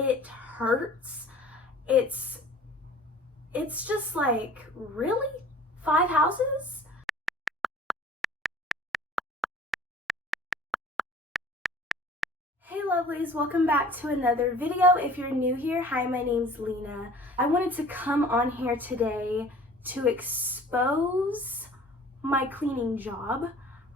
it hurts. It's just like, really? 5 houses? Hey lovelies, welcome back to another video. If you're new here, hi, my name's Lena. I wanted to come on here today to expose my cleaning job.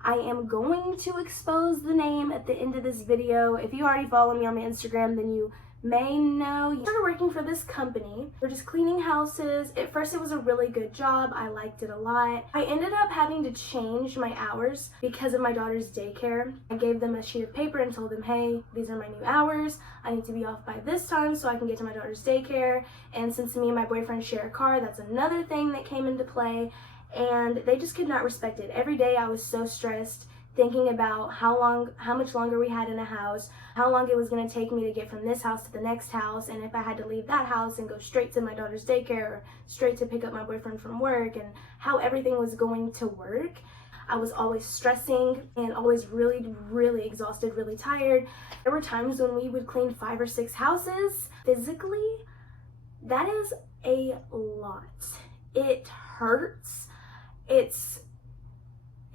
I am going to expose the name at the end of this video. If you already follow me on my Instagram, then you may know. I started working for this company. We're just cleaning houses. At first it was a really good job. I liked it a lot. I ended up having to change my hours because of my daughter's daycare. I gave them a sheet of paper and told them, hey, these are my new hours. I need to be off by this time so I can get to my daughter's daycare. And since me and my boyfriend share a car, that's another thing that came into play. And they just could not respect it. Every day I was so stressed, thinking about how much longer we had in a house, how long it was going to take me to get from this house to the next house, and if I had to leave that house and go straight to my daughter's daycare or straight to pick up my boyfriend from work, and how everything was going to work. I was always stressing and always really exhausted, really tired. There were times when we would clean 5 or 6 houses. Physically, that is a lot. It hurts.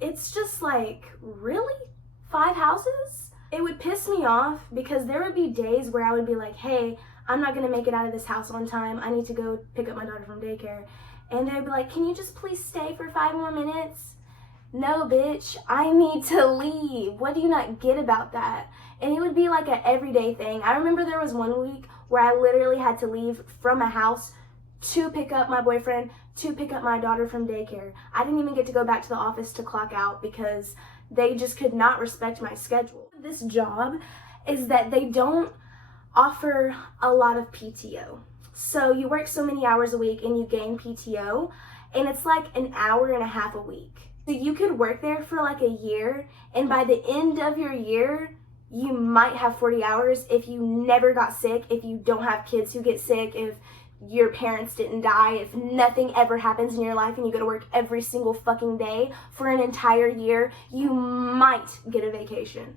It's just like, really? 5 houses? It would piss me off because there would be days where I would be like, hey, I'm not gonna make it out of this house on time. I need to go pick up my daughter from daycare. And they'd be like, can you just please stay for 5 more minutes? No, bitch, I need to leave. What do you not get about that? And it would be like an everyday thing. I remember there was one week where I literally had to leave from a house to pick up my boyfriend, to pick up my daughter from daycare. I didn't even get to go back to the office to clock out because they just could not respect my schedule. This job is that they don't offer a lot of PTO. So you work so many hours a week and you gain PTO, and it's like an hour and a half a week. So you could work there for like a year, and by the end of your year, you might have 40 hours if you never got sick, if you don't have kids who get sick, if your parents didn't die, if nothing ever happens in your life and you go to work every single fucking day for an entire year, you might get a vacation.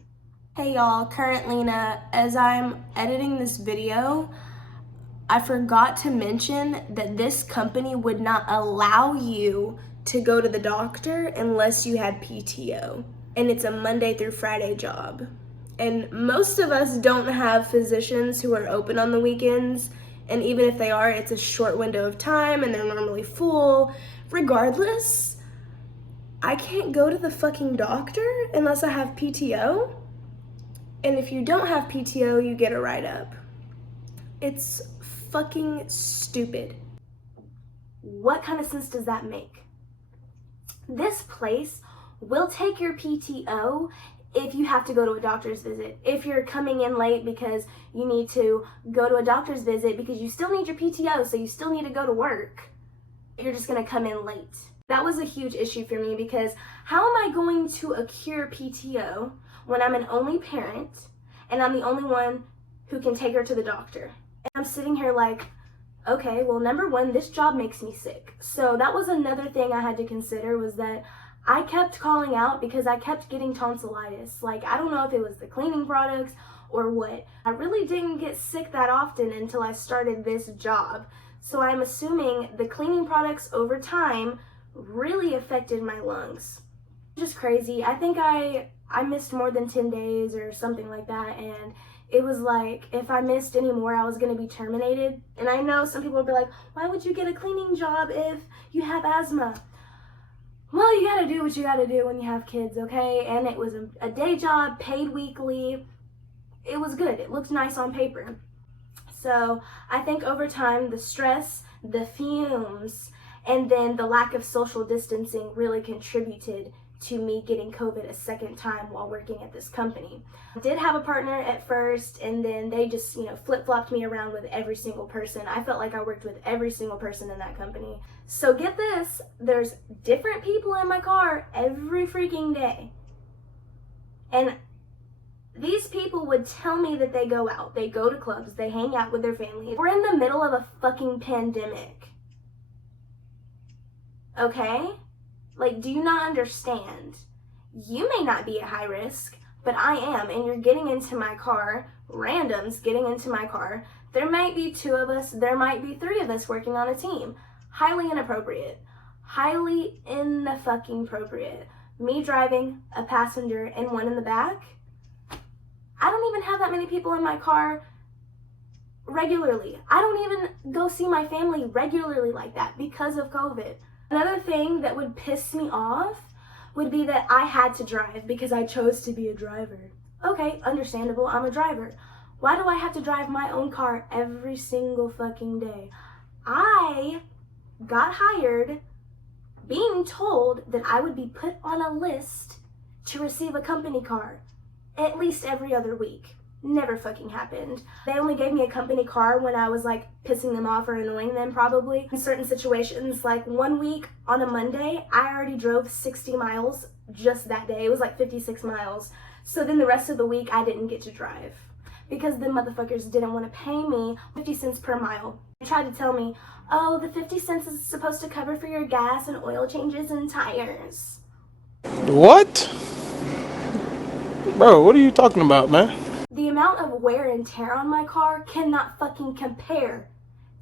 Hey y'all, current Lena. As I'm editing this video, I forgot to mention that this company would not allow you to go to the doctor unless you had PTO. And it's a Monday through Friday job. And most of us don't have physicians who are open on the weekends. And even if they are, it's a short window of time and they're normally full. Regardless, I can't go to the fucking doctor unless I have PTO. And if you don't have PTO, you get a write-up. It's fucking stupid. What kind of sense does that make? This place will take your PTO if you have to go to a doctor's visit. If you're coming in late because you need to go to a doctor's visit because you still need your PTO, so you still need to go to work, you're just gonna come in late. That was a huge issue for me because how am I going to accrue PTO when I'm an only parent and I'm the only one who can take her to the doctor? And I'm sitting here like, okay, well, number one, this job makes me sick. So that was another thing I had to consider, was that I kept calling out because I kept getting tonsillitis. Like, I don't know if it was the cleaning products or what. I really didn't get sick that often until I started this job. So I'm assuming the cleaning products over time really affected my lungs. Just crazy. I think I missed more than 10 days or something like that, and it was like, if I missed any more, I was gonna be terminated. And I know some people will be like, why would you get a cleaning job if you have asthma? Well, you gotta do what you gotta do when you have kids, okay? And it was a day job, paid weekly. It was good. It looked nice on paper. So I think over time, the stress, the fumes, and then the lack of social distancing really contributed to me getting COVID a second time while working at this company. I did have a partner at first, and then they just, flip-flopped me around with every single person. I felt like I worked with every single person in that company. So get this, there's different people in my car every freaking day. And these people would tell me that they go out, they go to clubs, they hang out with their family. We're in the middle of a fucking pandemic. Okay? Like, do you not understand? You may not be at high risk, but I am, and you're getting into my car, randoms getting into my car, There might be 2 of us, there might be 3 of us working on a team. Highly inappropriate. Highly in-the-fucking-appropriate. Me driving, a passenger, and 1 in the back. I don't even have that many people in my car regularly. I don't even go see my family regularly like that because of COVID. Another thing that would piss me off would be that I had to drive because I chose to be a driver. Okay, understandable, I'm a driver. Why do I have to drive my own car every single fucking day? I got hired being told that I would be put on a list to receive a company car at least every other week. Never fucking happened. They only gave me a company car when I was like pissing them off or annoying them probably. In certain situations, like 1 week on a Monday, I already drove 60 miles just that day. It was like 56 miles. So then the rest of the week I didn't get to drive because the motherfuckers didn't want to pay me 50 cents per mile. They tried to tell me, oh, the 50 cents is supposed to cover for your gas and oil changes and tires. What? Bro, what are you talking about, man? The amount of wear and tear on my car cannot fucking compare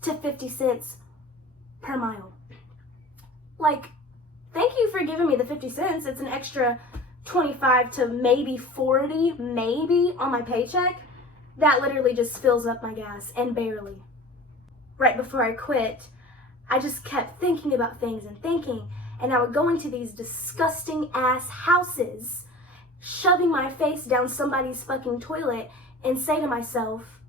to 50 cents per mile. Like, thank you for giving me the 50 cents. It's an extra 25 to maybe 40, maybe on my paycheck. That literally just fills up my gas, and barely. Right before I quit, I just kept thinking about things and thinking, and I would go into these disgusting ass houses, shoving my face down somebody's fucking toilet and say to myself,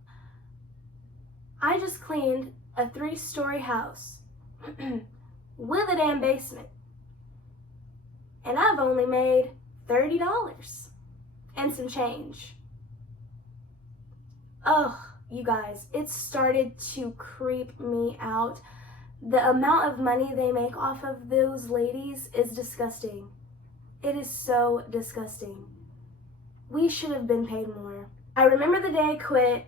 I just cleaned a 3-story house with a damn basement, and I've only made $30 and some change. Ugh, you guys, it started to creep me out. The amount of money they make off of those ladies is disgusting. It is so disgusting. We should have been paid more. I remember the day I quit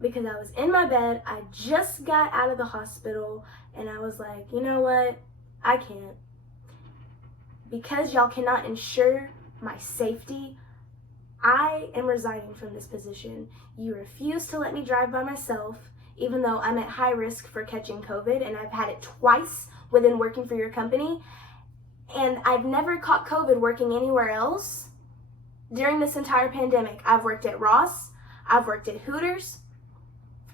because I was in my bed. I just got out of the hospital and I was like, you know what? I can't. Because y'all cannot ensure my safety, I am resigning from this position. You refuse to let me drive by myself, even though I'm at high risk for catching COVID, and I've had it twice within working for your company. And I've never caught COVID working anywhere else. During this entire pandemic, I've worked at Ross, I've worked at Hooters,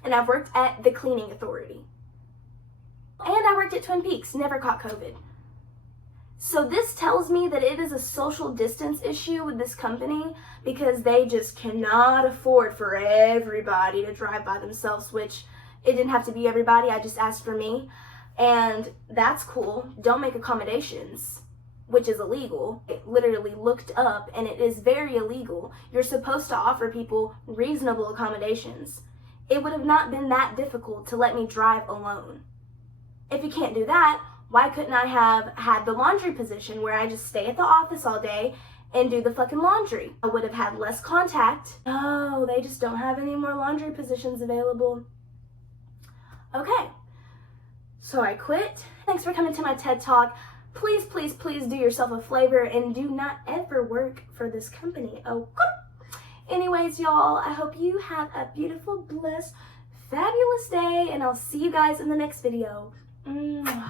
and I've worked at the Cleaning Authority. And I worked at Twin Peaks, never caught COVID. So this tells me that it is a social distance issue with this company because they just cannot afford for everybody to drive by themselves, which it didn't have to be everybody, I just asked for me. And that's cool, don't make accommodations, which is illegal. It literally looked up and it is very illegal. You're supposed to offer people reasonable accommodations. It would have not been that difficult to let me drive alone. If you can't do that, why couldn't I have had the laundry position where I just stay at the office all day and do the fucking laundry? I would have had less contact. No, they just don't have any more laundry positions available. Okay, so I quit. Thanks for coming to my TED Talk. Please, please, please do yourself a favor and do not ever work for this company. Oh, anyways, y'all, I hope you have a beautiful, blessed, fabulous day, and I'll see you guys in the next video. Mwah.